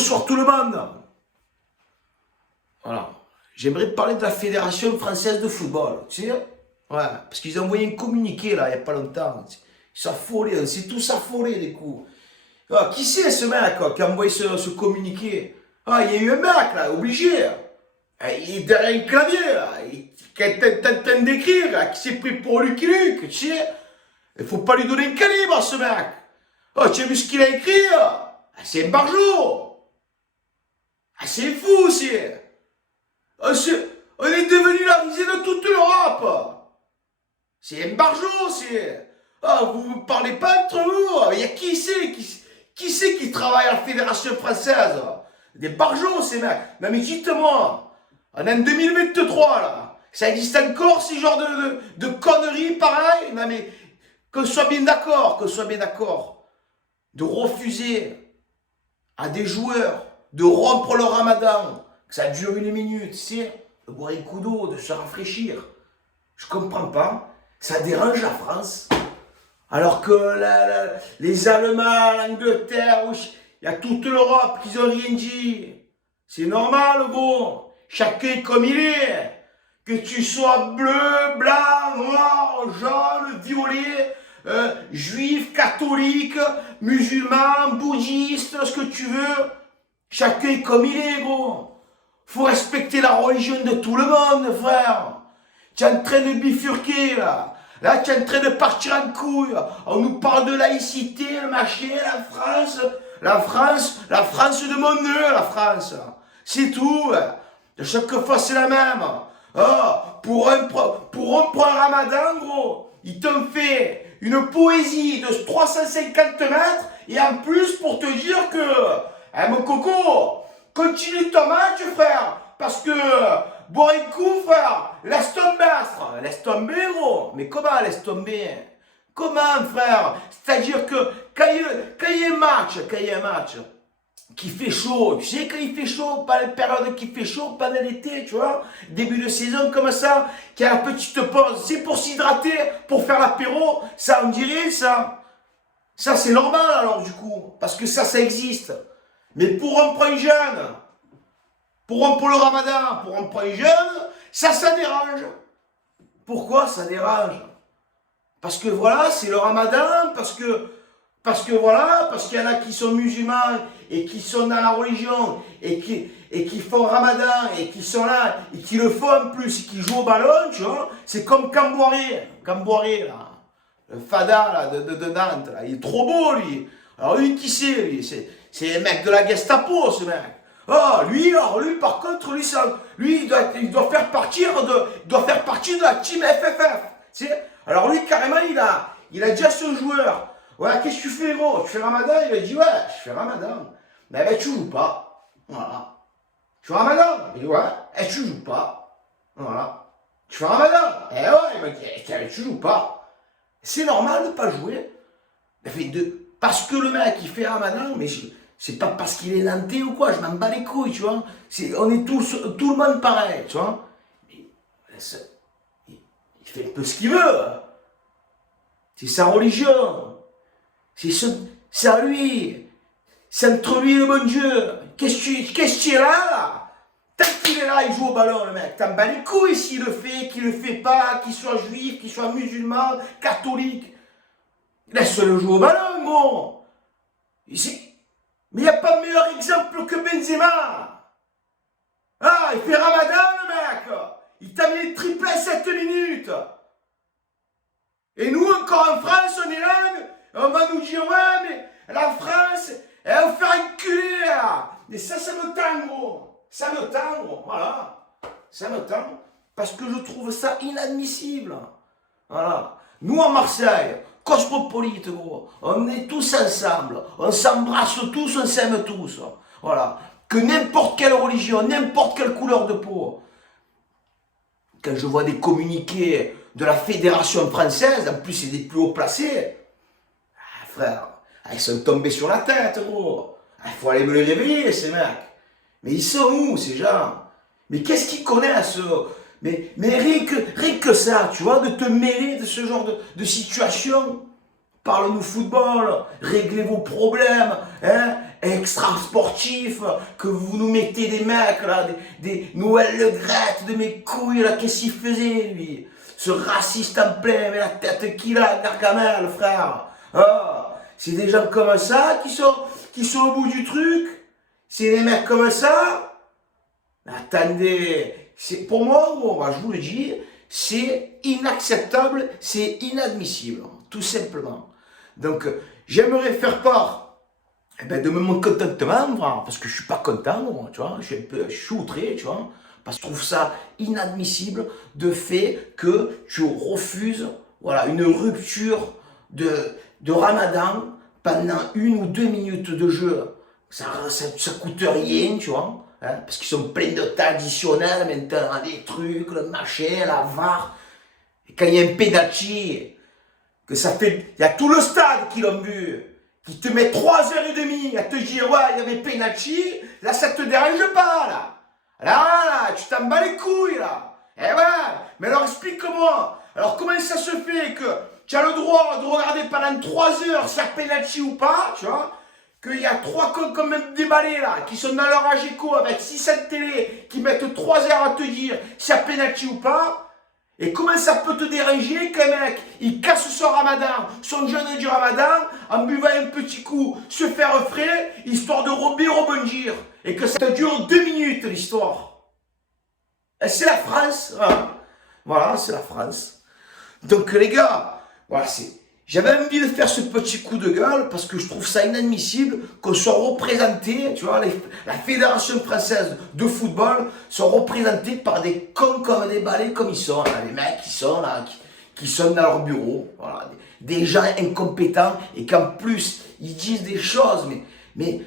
Bonsoir tout le monde. Voilà. J'aimerais parler de la Fédération française de football. Tu sais? Ouais. Parce qu'ils ont envoyé un communiqué là, il n'y a pas longtemps. Ils s'affolent, c'est tous affolés des coups. Ah, qui c'est ce mec quoi, qui a envoyé ce communiqué? Ah, il y a eu un mec là, obligé. Il est derrière un clavier là, qui est en train d'écrire, là, qui s'est pris pour Lucky Luke, tu sais? Il faut pas lui donner un calibre à ce mec. Oh, tu as vu ce qu'il a écrit? C'est un barjot. Ah, c'est fou, c'est. On est devenu la risée de toute l'Europe. C'est un barjot, c'est. Ah, vous ne parlez pas entre vous. Il y a qui c'est qui travaille à la Fédération française? Des barjots, ces mecs. Non, mais dites-moi, on est en 2023, là. Ça existe encore, ce genre de conneries pareilles? Non, mais qu'on soit bien d'accord, de refuser à des joueurs de rompre le ramadan, que ça dure 1 minute, tu sais, de boire un coup d'eau, de se rafraîchir. Je comprends pas. Ça dérange la France. Alors que les Allemands, l'Angleterre, il y a toute l'Europe qui n'ont rien dit. C'est normal, gros. Chacun comme il est. Que tu sois bleu, blanc, noir, jaune, violet, juif, catholique, musulman, bouddhiste, ce que tu veux. Chacun comme il est, gros. Faut respecter la religion de tout le monde, frère. Tu es en train de bifurquer, là. Là, tu es en train de partir en couille. On nous parle de laïcité, le machin, la France de mon nœud, la France. C'est tout. Chaque fois, c'est la même. Oh, pour rompre un ramadan, gros, ils t'ont fait une poésie de 350 mètres et en plus pour te dire que, mon coco, continue ton match, frère, parce que, boire un coup, frère, laisse tomber, frère. Laisse tomber, gros. Mais comment laisse tomber? Comment, frère? C'est-à-dire que quand il y a un match qui fait chaud, tu sais quand il fait chaud, pas la période qui fait chaud, pas dans l'été, tu vois, début de saison comme ça, qui a la petite pause, c'est pour s'hydrater, pour faire l'apéro, ça on dirait ça. Ça c'est normal alors du coup, parce que ça existe. Mais pour rompre un jeune, pour rompre le ramadan, pour rompre un jeune, ça dérange. Pourquoi ça dérange? Parce que voilà, c'est le ramadan, parce qu'il y en a qui sont musulmans et qui sont dans la religion et qui font ramadan et qui sont là et qui le font en plus et qui jouent au ballon, tu vois. C'est comme Camboiré, là. Le fada là, de Nantes, là. Il est trop beau, lui. Alors lui, qui c'est, lui? C'est un mec de la Gestapo, ce mec. Oh, lui, par contre, lui, il doit faire partie de la team FFF. Tu sais. Alors lui, carrément, il a déjà ce joueur. Ouais, qu'est-ce que tu fais, gros? Tu fais ramadan? Il a dit, ouais, je fais ramadan. Mais ben, tu joues pas. Voilà. Tu fais ramadan? Il dit, ouais, et tu joues pas. Voilà. Tu fais ramadan? Eh ouais, il m'a dit, tu joues pas. C'est normal de pas jouer. Parce que le mec, il fait ramadan, mais c'est pas parce qu'il est nantais ou quoi, je m'en bats les couilles, tu vois. On est tout le monde pareil, tu vois. Mais, il fait un peu ce qu'il veut. C'est sa religion. C'est à lui. C'est entre lui et le bon Dieu. Qu'est-ce qu'il est là? Tant qu'il est là, il joue au ballon, le mec. T'en bats les couilles s'il le fait, qu'il le fait pas, qu'il soit juif, qu'il soit musulman, catholique. Laisse-le jouer au ballon, gros. Mais il n'y a pas de meilleur exemple que Benzema. Ah, il fait ramadan, le mec. Il t'a mis le triplé 7 minutes. Et nous, encore en France, on est là, on va nous dire, ouais, mais la France, elle va faire enculer, là. Et ça me tend, gros. Ça me tend, gros. Voilà. Ça me tend. Parce que je trouve ça inadmissible. Voilà. Nous, à Marseille, cosmopolite, gros. On est tous ensemble. On s'embrasse tous, on s'aime tous. Voilà. Que n'importe quelle religion, n'importe quelle couleur de peau. Quand je vois des communiqués de la Fédération française, en plus c'est des plus haut placés, frère, ils sont tombés sur la tête, gros. Il faut aller me les réveiller, ces mecs. Mais ils sont où, ces gens? Mais qu'est-ce qu'ils connaissent? Mais rien que ça, tu vois, de te mêler de ce genre de situation. Parle-nous football, réglez vos problèmes, hein, extra sportif, que vous nous mettez des mecs, là, des Noël Le Graët de mes couilles, là, qu'est-ce qu'il faisait, lui? Ce raciste en plein, mais la tête qu'il a, Gargamel, frère. Ah, c'est des gens comme ça qui sont au bout du truc. C'est des mecs comme ça. Attendez, pour moi, je vous le dis, c'est inacceptable, c'est inadmissible, tout simplement. Donc, j'aimerais faire part de mon contentement, parce que je suis pas content, tu vois, je suis un peu outré, tu vois, parce que je trouve ça inadmissible de fait que tu refuses, voilà, une rupture de Ramadan pendant 1 ou 2 minutes de jeu. Ça coûte rien, tu vois, hein, parce qu'ils sont pleins de temps additionnels maintenant, des trucs, le machin, la VAR. Et quand il y a un penalty, que ça fait, il y a tout le stade qui l'ont vu, qui te met 3h30 à te dire, ouais, il y avait penalty, là, ça te dérange pas, là. Là, tu t'en bats les couilles, là. Eh ouais, mais alors explique-moi. Alors comment ça se fait que tu as le droit de regarder pendant 3 heures si y a penalty ou pas, tu vois, qu'il y a 3 cons comme déballés, là, qui sont dans leur âge éco avec 600 télé, qui mettent 3 heures à te dire si y a penalty ou pas. Et comment ça peut te déranger qu'un mec, il casse son ramadan, son jeûne du ramadan, en buvant un petit coup, se faire frais, histoire de rebondir. Et que ça dure 2 minutes, l'histoire. C'est la France. Voilà, c'est la France. Donc les gars, voilà, j'avais envie de faire ce petit coup de gueule parce que je trouve ça inadmissible qu'on soit représenté, tu vois, la Fédération française de football soit représentée par des cons comme des balais comme ils sont, là, les mecs qui sont là, qui sont dans leur bureau, voilà, des gens incompétents et qu'en plus ils disent des choses, mais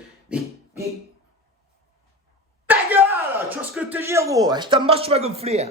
ta gueule, tu vois ce que je veux te dire, gros, je t'embrasse, tu vas gonfler. Hein.